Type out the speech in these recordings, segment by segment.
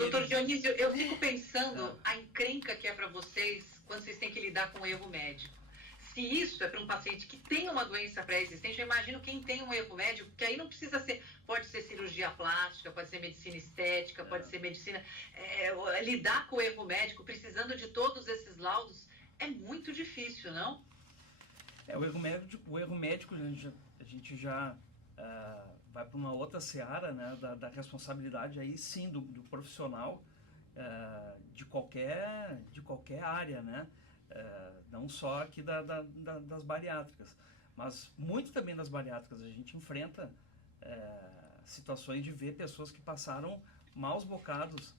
Doutor Dionísio, eu fico pensando a encrenca que é para vocês quando vocês têm que lidar com o erro médico. Se isso é para um paciente que tem uma doença pré-existente, eu imagino quem tem um erro médico, que aí não precisa ser, pode ser cirurgia plástica, pode ser medicina estética, pode ser medicina, lidar com o erro médico, precisando de todos esses laudos, é muito difícil, não? O erro médico a gente já vai para uma outra seara, né, da responsabilidade aí sim do profissional de qualquer área, né? Não só aqui das bariátricas, mas muito também das bariátricas. A gente enfrenta situações de ver pessoas que passaram maus bocados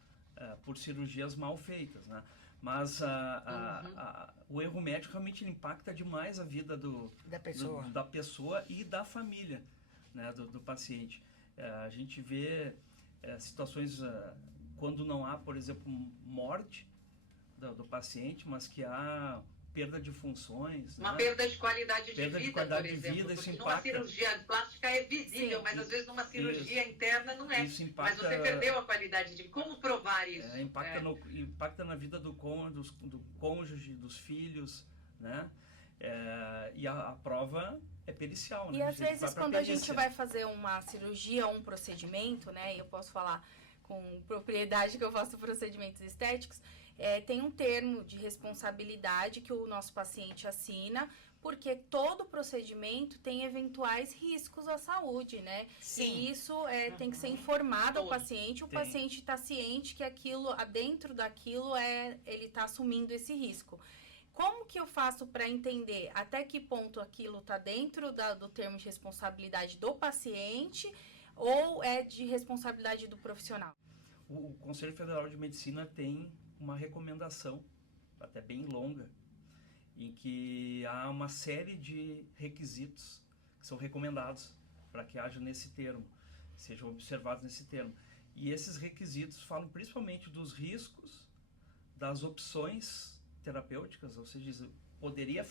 por cirurgias mal feitas, né? Mas o erro médico realmente impacta demais a vida da pessoa e da família, né, do paciente. A gente vê situações quando não há, por exemplo, morte do paciente, mas que há perda de funções. Uma perda de qualidade de vida, por exemplo. Porque isso numa cirurgia plástica é visível, sim, mas às vezes numa cirurgia interna não é. Isso impacta, mas você perdeu a qualidade de vida. Como provar isso? Impacta na vida do cônjuge, dos filhos, né? E a prova é pericial, né? E às vezes quando a gente vai fazer uma cirurgia ou um procedimento, né? Eu posso falar com propriedade que eu faço procedimentos estéticos, tem um termo de responsabilidade que o nosso paciente assina, porque todo procedimento tem eventuais riscos à saúde, né? Sim. E isso tem que ser informado ao paciente, o paciente está ciente que aquilo, dentro daquilo, ele está assumindo esse risco. Como que eu faço para entender até que ponto aquilo está dentro do termo de responsabilidade do paciente ou é de responsabilidade do profissional? O Conselho Federal de Medicina tem uma recomendação, até bem longa, em que há uma série de requisitos que são recomendados para que haja nesse termo, sejam observados nesse termo. E esses requisitos falam principalmente dos riscos, das opções terapêuticas, ou seja, poderia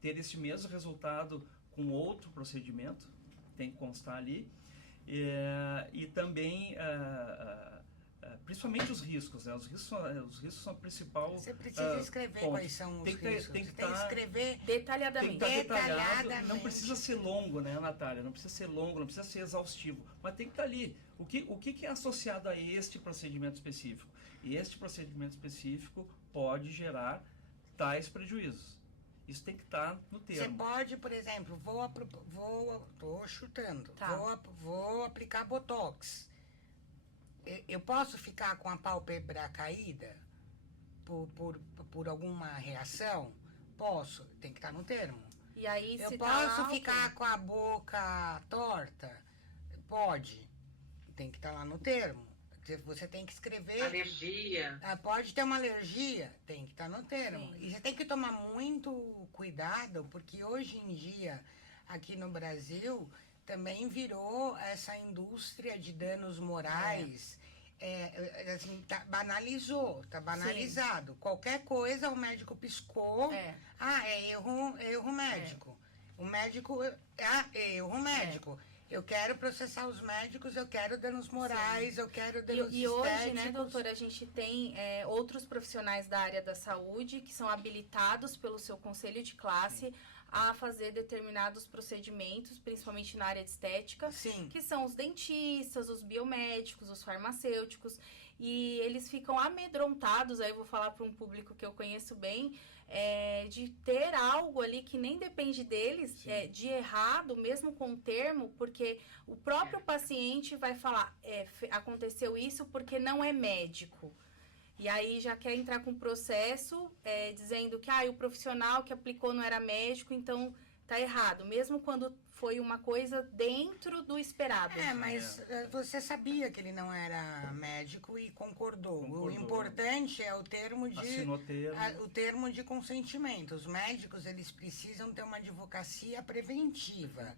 ter esse mesmo resultado com outro procedimento, tem que constar ali, e também principalmente os riscos, né? Os riscos são a principal. Você precisa escrever quais são os riscos. Tem que escrever detalhadamente. Detalhadamente. Não precisa ser longo, né, Natália? Não precisa ser longo, não precisa ser exaustivo, mas tem que estar ali. O que é associado a este procedimento específico? E este procedimento específico pode gerar tais prejuízos. Isso tem que estar no termo. Você pode, por exemplo, tô chutando, tá, vou aplicar Botox. Eu posso ficar com a pálpebra caída por alguma reação? Posso, tem que estar no termo. E aí, eu posso ficar com a boca torta? Pode, tem que estar lá no termo. Você tem que escrever. Alergia. Pode ter uma alergia, tem que estar no termo. Sim. E você tem que tomar muito cuidado, porque hoje em dia, aqui no Brasil, também virou essa indústria de danos morais. Assim, banalizou, tá banalizado. Sim. Qualquer coisa o médico piscou. É erro médico. O médico. Erro médico. Eu quero processar os médicos, eu quero danos morais, eu quero danos estéticos. E hoje, né, doutora, a gente tem outros profissionais da área da saúde que são habilitados pelo seu conselho de classe a fazer determinados procedimentos, principalmente na área de estética, sim, que são os dentistas, os biomédicos, os farmacêuticos, e eles ficam amedrontados, aí eu vou falar para um público que eu conheço bem, de ter algo ali que nem depende deles, de errado, mesmo com o termo, porque o próprio paciente vai falar, aconteceu isso porque não é médico. E aí já quer entrar com processo dizendo que o profissional que aplicou não era médico, então tá errado, mesmo quando foi uma coisa dentro do esperado. Mas você sabia que ele não era médico e concordou. O importante é o termo de consentimento. Os médicos, eles precisam ter uma advocacia preventiva.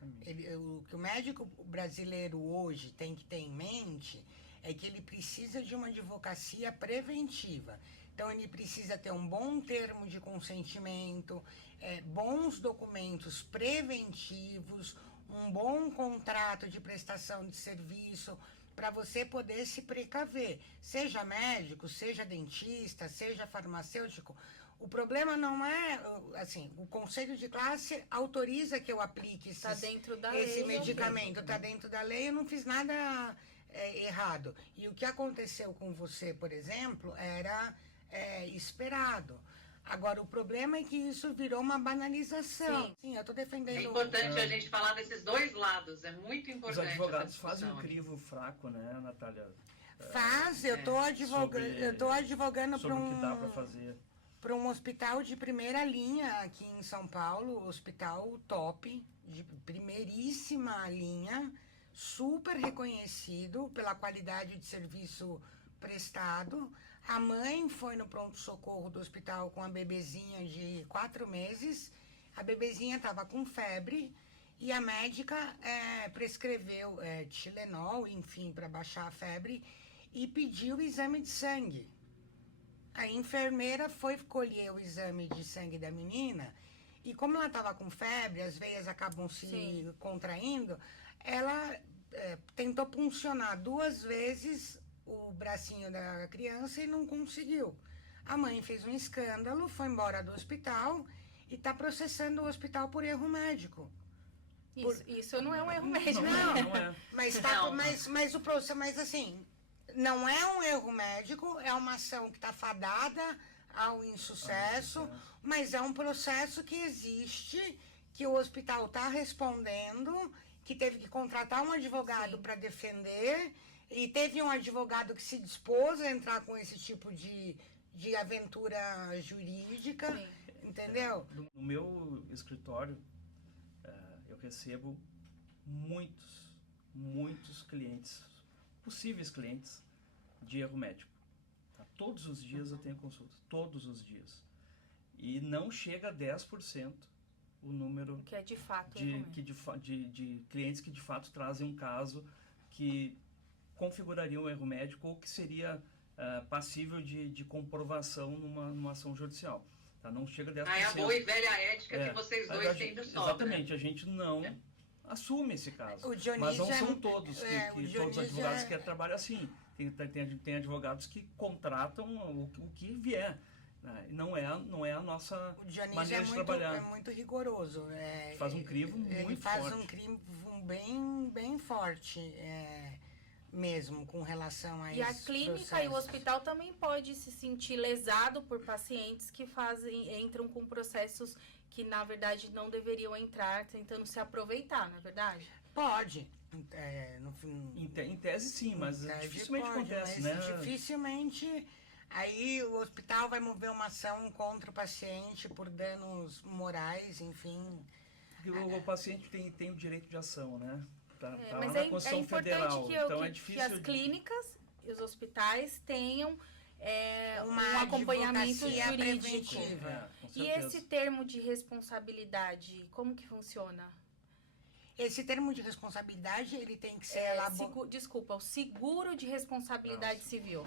O que o médico brasileiro hoje tem que ter em mente é que ele precisa de uma advocacia preventiva. Então, ele precisa ter um bom termo de consentimento, bons documentos preventivos, um bom contrato de prestação de serviço, para você poder se precaver. Seja médico, seja dentista, seja farmacêutico. O problema não é, assim, o conselho de classe autoriza que eu aplique esse medicamento. Está dentro da lei, eu não fiz nada errado. E o que aconteceu com você, por exemplo, era esperado. Agora, o problema é que isso virou uma banalização. Sim, eu estou defendendo... É importante a gente falar desses dois lados, é muito importante. Os advogados fazem um crivo fraco, né, Natália? Eu estou advogando para o que dá para fazer. Para um hospital de primeira linha aqui em São Paulo, hospital top, de primeiríssima linha, super reconhecido pela qualidade de serviço prestado. A mãe foi no pronto-socorro do hospital com a bebezinha de 4 meses. A bebezinha estava com febre e a médica prescreveu Tilenol, enfim, para baixar a febre e pediu o exame de sangue. A enfermeira foi colher o exame de sangue da menina e como ela estava com febre, as veias acabam se contraindo, ela tentou puncionar 2 vezes o bracinho da criança e não conseguiu. A mãe fez um escândalo, foi embora do hospital e está processando o hospital por erro médico. Isso não é um erro médico. Não é. Mas assim, não é um erro médico, é uma ação que está fadada ao insucesso, mas é um processo que existe, que o hospital está respondendo, que teve que contratar um advogado para defender, e teve um advogado que se dispôs a entrar com esse tipo de aventura jurídica, entendeu? No meu escritório, eu recebo muitos clientes, possíveis clientes de erro médico. Tá? Todos os dias eu tenho consulta, todos os dias. E não chega a 10% o número que é de fato de clientes que de fato trazem um caso que configuraria um erro médico ou que seria passível de comprovação numa ação judicial. Tá? Não chega a 10%. É a boa e velha ética que vocês dois sempre sobram. Exatamente, a gente não assume esse caso. Mas não são todos todos os advogados que trabalham assim. Tem advogados que contratam o que vier. Não é a nossa maneira de trabalhar. É muito rigoroso. Faz um crivo muito forte. Ele faz um crivo bem forte. Mesmo com relação a isso. E a clínica e o hospital também pode se sentir lesado por pacientes que entram com processos que na verdade não deveriam entrar, tentando se aproveitar, não é verdade? Pode. Em tese sim, mas dificilmente acontece, né? Dificilmente. Aí o hospital vai mover uma ação contra o paciente por danos morais, enfim. Porque o paciente tem o direito de ação, né? Mas é importante que as clínicas e os hospitais tenham um acompanhamento jurídico. E esse termo de responsabilidade, como que funciona? Esse termo de responsabilidade, ele tem que ser o seguro de responsabilidade civil.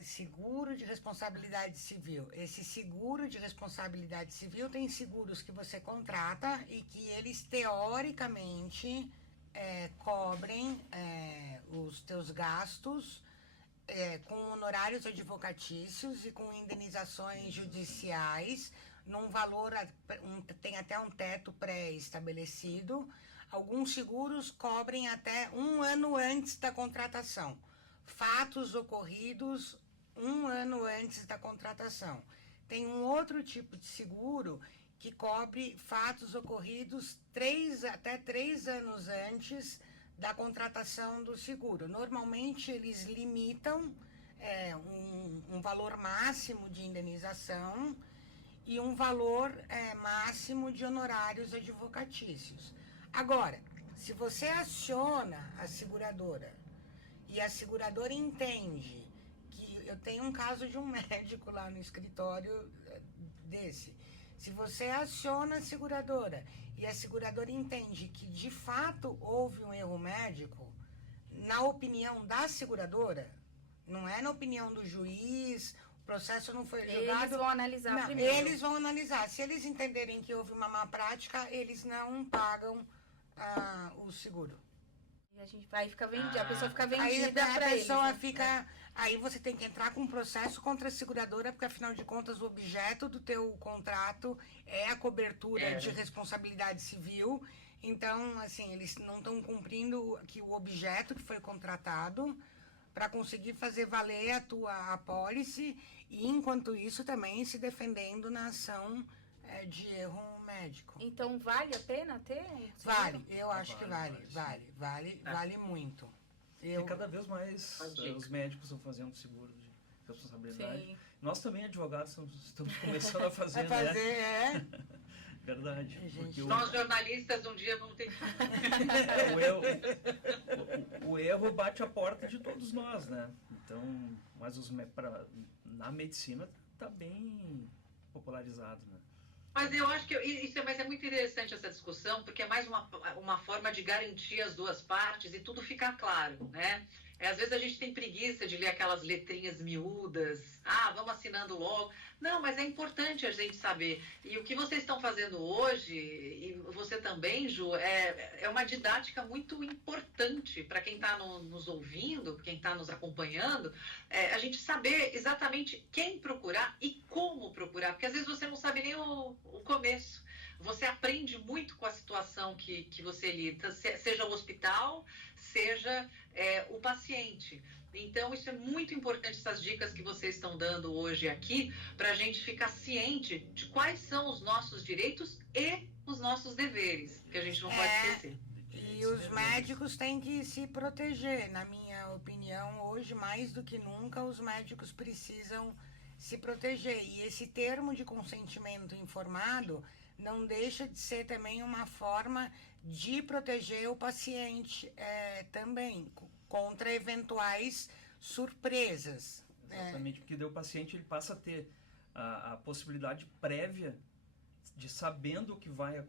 Seguro de responsabilidade civil. Esse seguro de responsabilidade civil tem seguros que você contrata e que eles, teoricamente, cobrem os teus gastos com honorários advocatícios e com indenizações judiciais, num valor, tem até um teto pré-estabelecido. Alguns seguros cobrem até 1 ano antes da contratação. Fatos ocorridos 1 ano antes da contratação. Tem um outro tipo de seguro que cobre fatos ocorridos até 3 anos antes da contratação do seguro. Normalmente, eles limitam um valor máximo de indenização e um valor máximo de honorários advocatícios. Agora, se você aciona a seguradora e a seguradora entende que... Eu tenho um caso de um médico lá no escritório desse. Se você aciona a seguradora e a seguradora entende que de fato houve um erro médico, na opinião da seguradora, não é na opinião do juiz, o processo não foi julgado... Eles vão analisar primeiro. Eles vão analisar. Se eles entenderem que houve uma má prática, eles não pagam o seguro. E a gente vai ficar vendida, a pessoa fica vendida aí pra a pessoa eles, fica... Aí você tem que entrar com um processo contra a seguradora, porque afinal de contas o objeto do teu contrato é a cobertura de responsabilidade civil. Então, assim, eles não estão cumprindo aqui o objeto que foi contratado para conseguir fazer valer a tua apólice e, enquanto isso, também se defendendo na ação de erro médico. Então, vale a pena ter? Vale, eu acho que vale muito. E cada vez mais os médicos estão fazendo seguro de responsabilidade. Sim. Nós também, advogados, estamos começando a fazer, né? Verdade. Porque nós, jornalistas, um dia vamos ter que... o erro bate a porta de todos nós, né? Então, mas na medicina está bem popularizado, né? Mas eu acho que mas é muito interessante essa discussão, porque é mais uma forma de garantir as duas partes e tudo ficar claro, né? Às vezes a gente tem preguiça de ler aquelas letrinhas miúdas, vamos assinando logo. Não, mas é importante a gente saber. E o que vocês estão fazendo hoje, e você também, Ju, é uma didática muito importante para quem está nos ouvindo, quem está nos acompanhando, a gente saber exatamente quem procurar e como procurar, porque às vezes você não sabe nem o começo. Você aprende muito com a situação que você lida, seja o hospital, seja o paciente. Então, isso é muito importante, essas dicas que vocês estão dando hoje aqui, para a gente ficar ciente de quais são os nossos direitos e os nossos deveres, que a gente não pode esquecer. E os médicos têm que se proteger. Na minha opinião, hoje, mais do que nunca, os médicos precisam se proteger. E esse termo de consentimento informado não deixa de ser também uma forma de proteger o paciente também, contra eventuais surpresas. Exatamente, porque daí o paciente ele passa a ter a possibilidade prévia de, sabendo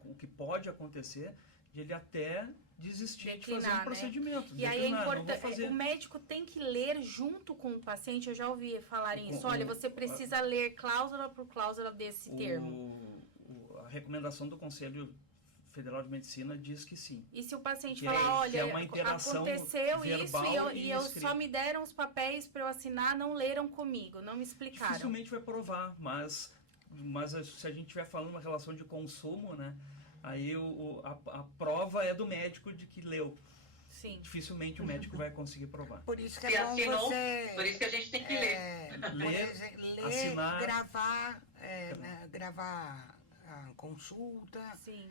o que pode acontecer, de ele até desistir de fazer um procedimento. E aí é importante, o médico tem que ler junto com o paciente, eu já ouvi falarem isso, olha, você precisa ler cláusula por cláusula desse termo. A recomendação do Conselho Federal de Medicina diz que sim. E se o paciente falar, olha, aconteceu isso e eu só me deram os papéis para eu assinar, não leram comigo, não me explicaram. Dificilmente vai provar, mas se a gente estiver falando uma relação de consumo, né, aí a prova é do médico de que leu. Sim. Dificilmente o médico vai conseguir provar. Por isso que é bom você... Por isso que a gente tem que ler, assinar, gravar a consulta. Sim.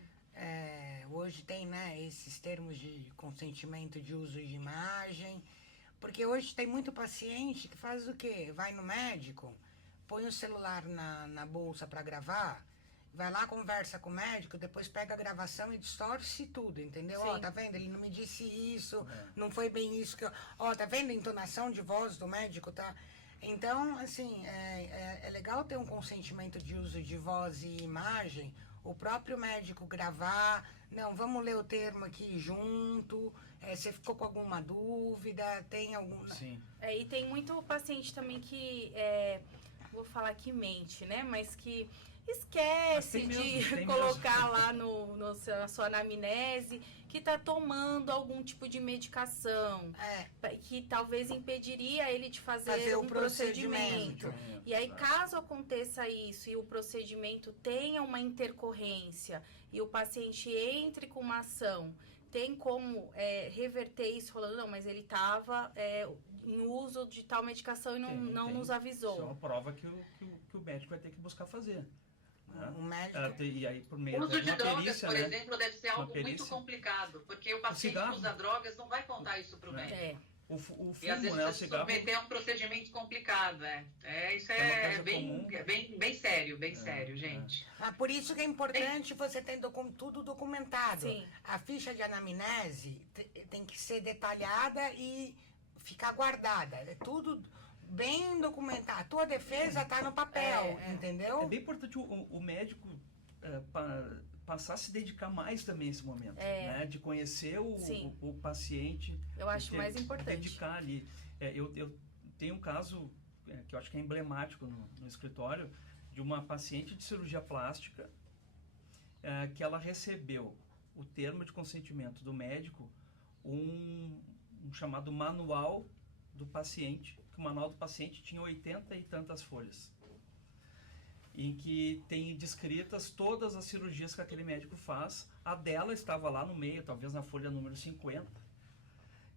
Hoje tem, né, esses termos de consentimento de uso de imagem, porque hoje tem muito paciente que faz o quê? Vai no médico, põe o celular na bolsa para gravar, vai lá, conversa com o médico, depois pega a gravação e distorce tudo, entendeu? Ó, tá vendo? Ele não me disse isso, não foi bem isso que eu... Ó, tá vendo a entonação de voz do médico, tá? Então, assim, é legal ter um consentimento de uso de voz e imagem, o próprio médico gravar, não, vamos ler o termo aqui junto, você ficou com alguma dúvida, tem algum... Sim. E tem muito paciente também que, vou falar que mente, né, mas que esquece de colocar lá na sua anamnese que está tomando algum tipo de medicação, que talvez impediria ele de fazer um procedimento. E aí, caso aconteça isso e o procedimento tenha uma intercorrência e o paciente entre com uma ação, tem como reverter isso falando, não, mas ele estava em uso de tal medicação e não nos avisou. Isso é uma prova que o médico vai ter que buscar fazer. O médico... E aí, por meio o uso de drogas, perícia, por exemplo, deve ser algo muito complicado, porque o paciente que usa drogas não vai contar isso para o médico. O fumo, e às vezes né, se submeter a um procedimento complicado, isso é bem sério, gente. Por isso que é importante você ter tudo documentado. Sim. A ficha de anamnese tem que ser detalhada e ficar guardada. É tudo bem documentado. A tua defesa está no papel, entendeu? É bem importante o médico passar a se dedicar mais também nesse momento, né? De conhecer o paciente. Eu acho mais importante. Dedicar ali. Eu tenho um caso que eu acho que é emblemático no escritório, de uma paciente de cirurgia plástica que ela recebeu o termo de consentimento do médico um chamado manual do paciente, que o manual do paciente tinha 80 e tantas folhas, em que tem descritas todas as cirurgias que aquele médico faz. A dela estava lá no meio, talvez na folha número 50,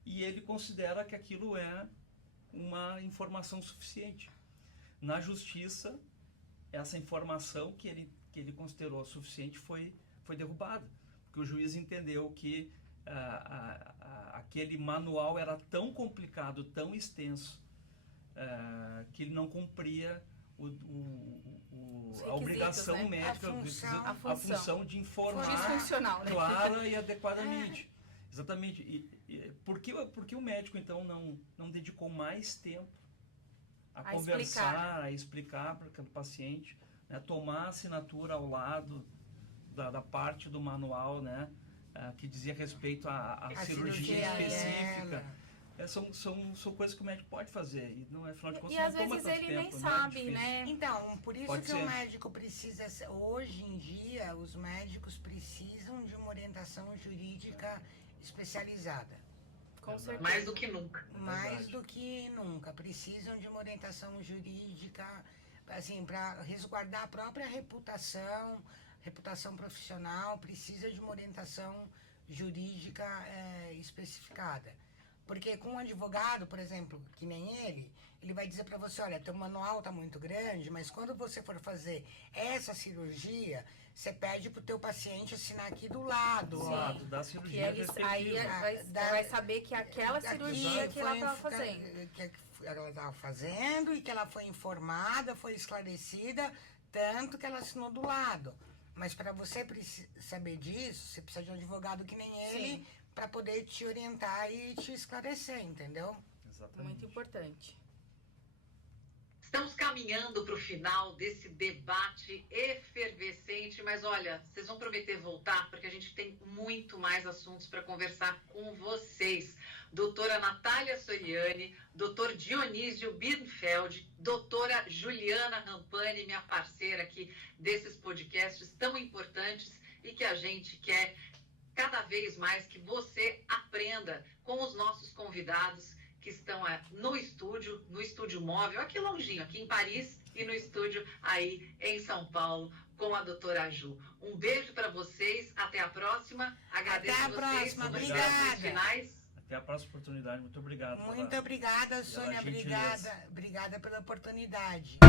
e ele considera que aquilo é uma informação suficiente. Na justiça, essa informação que ele considerou suficiente foi derrubada, porque o juiz entendeu que aquele manual era tão complicado, tão extenso, que ele não cumpria a obrigação, né, médica, a função de informar clara e adequadamente. Exatamente. Por que o médico, então, não dedicou mais tempo a conversar, a explicar para o paciente, né, tomar a assinatura ao lado da parte do manual, né, que dizia respeito à cirurgia específica. São coisas que o médico pode fazer, e não é, afinal de contas, e às vezes ele nem sabe, né? Então, por isso que o médico precisa, hoje em dia, os médicos precisam de uma orientação jurídica especializada. Com certeza. Mais do que nunca. Mais do que nunca. Precisam de uma orientação jurídica, assim, para resguardar a própria reputação profissional, precisa de uma orientação jurídica especificada. Porque com um advogado, por exemplo, que nem ele vai dizer para você, olha, teu manual está muito grande, mas quando você for fazer essa cirurgia, você pede pro teu paciente assinar aqui do lado. Do lado da cirurgia. Aí vai saber que aquela cirurgia que ela estava fazendo. Que ela estava fazendo e que ela foi informada, foi esclarecida, tanto que ela assinou do lado. Mas para você saber disso, você precisa de um advogado que nem ele, para poder te orientar e te esclarecer, entendeu? Exatamente. Muito importante. Estamos caminhando para o final desse debate efervescente, mas olha, vocês vão prometer voltar, porque a gente tem muito mais assuntos para conversar com vocês. Doutora Natália Soriani, doutor Dionísio Birnfeld, doutora Juliana Rampani, minha parceira aqui desses podcasts tão importantes e que a gente quer cada vez mais que você aprenda com os nossos convidados que estão no estúdio móvel, aqui longinho, aqui em Paris, e no estúdio aí em São Paulo, com a doutora Ju. Um beijo para vocês, até a próxima. Agradeço até a próxima, obrigada. Finais. Até a próxima oportunidade, muito obrigado. Muito obrigada, Sônia, obrigada pela oportunidade.